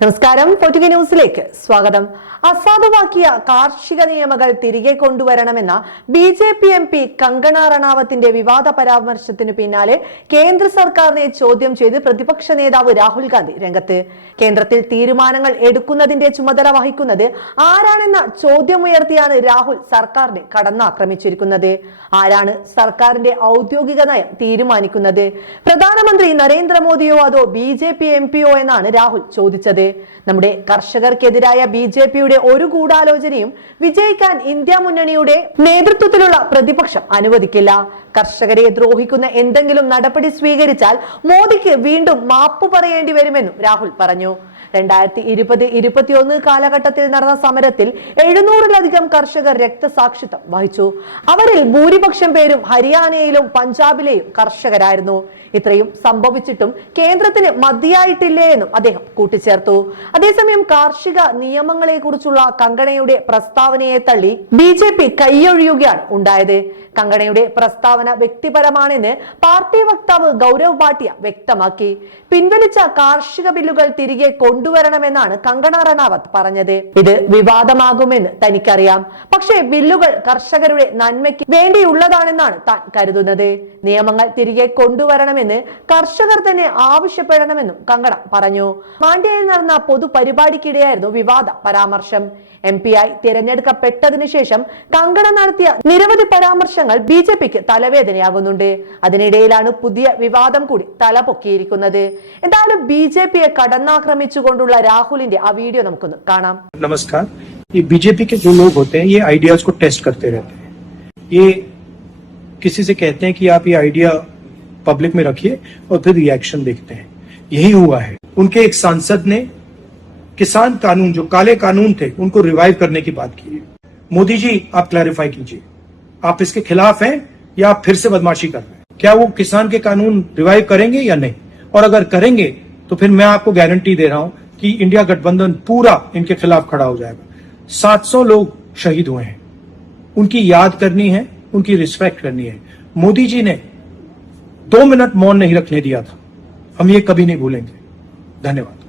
നമസ്കാരം. പൊറ്റുകി ന്യൂസിലേക്ക് സ്വാഗതം. അസാധുവാക്കിയ കാർഷിക നിയമങ്ങൾ തിരികെ കൊണ്ടുവരണമെന്ന B J P M P Kangana റണാവത്തിന്റെ വിവാദ പരാമർശത്തിനു പിന്നാലെ കേന്ദ്ര സർക്കാരിനെ ചോദ്യം ചെയ്ത് പ്രതിപക്ഷ നേതാവ് രാഹുൽ ഗാന്ധി രംഗത്ത്. കേന്ദ്രത്തിൽ തീരുമാനങ്ങൾ എടുക്കുന്നതിന്റെ ചുമതല വഹിക്കുന്നത് ആരാണെന്ന ചോദ്യമുയർത്തിയാണ് രാഹുൽ സർക്കാരിനെ കടന്നാക്രമിച്ചിരിക്കുന്നത്. ആരാണ് സർക്കാരിന്റെ ഔദ്യോഗിക നയം തീരുമാനിക്കുന്നത്? പ്രധാനമന്ത്രി നരേന്ദ്രമോദിയോ അതോ ബി ജെ പി എം പിയോ എന്നാണ് രാഹുൽ ചോദിച്ചത്. നമ്മുടെ കർഷകർക്കെതിരായ ബി ജെ പിയുടെ ഒരു കൂടാലോചനയും വിജയിക്കാൻ ഇന്ത്യ മുന്നണിയുടെ നേതൃത്വത്തിലുള്ള പ്രതിപക്ഷം അനുവദിക്കില്ല. കർഷകരെ ദ്രോഹിക്കുന്ന എന്തെങ്കിലും നടപടി സ്വീകരിച്ചാൽ മോദിക്ക് വീണ്ടും മാപ്പ് പറയേണ്ടി വരുമെന്നും രാഹുൽ പറഞ്ഞു. രണ്ടായിരത്തി ഇരുപത് ഇരുപത്തിയൊന്ന് കാലഘട്ടത്തിൽ നടന്ന സമരത്തിൽ എഴുന്നൂറിലധികം കർഷകർ രക്തസാക്ഷിത്വം വഹിച്ചു. അവരിൽ ഭൂരിപക്ഷം പേരും ഹരിയാനയിലും പഞ്ചാബിലെയും കർഷകരായിരുന്നു. ഇത്രയും സംഭവിച്ചിട്ടും കേന്ദ്രത്തിന് മതിയായിട്ടില്ലേ എന്നും അദ്ദേഹം കൂട്ടിച്ചേർത്തു. അതേസമയം കാർഷിക നിയമങ്ങളെ കുറിച്ചുള്ള കങ്കണയുടെ പ്രസ്താവനയെ തള്ളി ബി ജെ പി കൈയൊഴിയുകയാണ് ഉണ്ടായത്. കങ്കണയുടെ പ്രസ്താവന വ്യക്തിപരമാണെന്ന് പാർട്ടി വക്താവ് ഗൗരവ് ഭാട്ടിയ വ്യക്തമാക്കി. പിൻവലിച്ച കാർഷിക ബില്ലുകൾ തിരികെ കൊണ്ടുവരണമെന്നാണ് കങ്കണ റണാവത്ത് പറഞ്ഞത്. ഇത് വിവാദമാകുമെന്ന് തനിക്കറിയാം. പക്ഷേ ബില്ലുകൾ കർഷകരുടെ നന്മയ്ക്ക് വേണ്ടിയുള്ളതാണെന്നാണ് താൻ കരുതുന്നത്. നിയമങ്ങൾ തിരികെ കൊണ്ടുവരണമെന്ന് കർഷകർ തന്നെ ആവശ്യപ്പെടണമെന്നും കങ്കണ പറഞ്ഞു. മാണ്ഡ്യയിൽ നടന്ന പൊതുപരിപാടിക്കിടെയായിരുന്നു വിവാദ പരാമർശം. എം പി ആയി തിരഞ്ഞെടുക്കപ്പെട്ടതിനു ശേഷം കങ്കണ നടത്തിയ നിരവധി പരാമർശങ്ങൾ ബി ജെ പിക്ക് തലവേദനയാകുന്നുണ്ട് അതിനിടയിലാണ് പുതിയ വിവാദം കൂടി തലപൊക്കിയിരിക്കുന്നത് എന്തായാലും ബി ജെ പിയെ കടന്നാക്രമിച്ചുകൊണ്ടുള്ള രാഹുലിന്റെ ആ വീഡിയോ നമുക്കൊന്ന് കാണാം नमस्कार ये बीजेपी के जो लोग होते हैं ये आइडियाज को टेस्ट करते रहते हैं ये किसी से कहते हैं कि आप ये आइडिया पब्लिक में रखिए और फिर रिएक्शन देखते हैं यही हुआ है उनके एक सांसद ने किसान कानून जो काले कानून थे उनको रिवाइव करने की बात की है मोदी जी आप क्लैरिफाई कीजिए आप इसके खिलाफ हैं या आप फिर से बदमाशी कर रहे हैं? क्या वो किसान के कानून रिवाइव करेंगे या नहीं? और अगर करेंगे तो फिर मैं आपको गारंटी दे रहा हूँ कि इंडिया गठबंधन पूरा इनके खिलाफ खड़ा हो जाएगा। 700 लोग शहीद हुए हैं। उनकी याद करनी है, उनकी रिस्पेक्ट करनी है। मोदी जी ने दो मिनट मौन नहीं रखने दिया था। हम ये कभी नहीं भूलेंगे। धन्यवाद।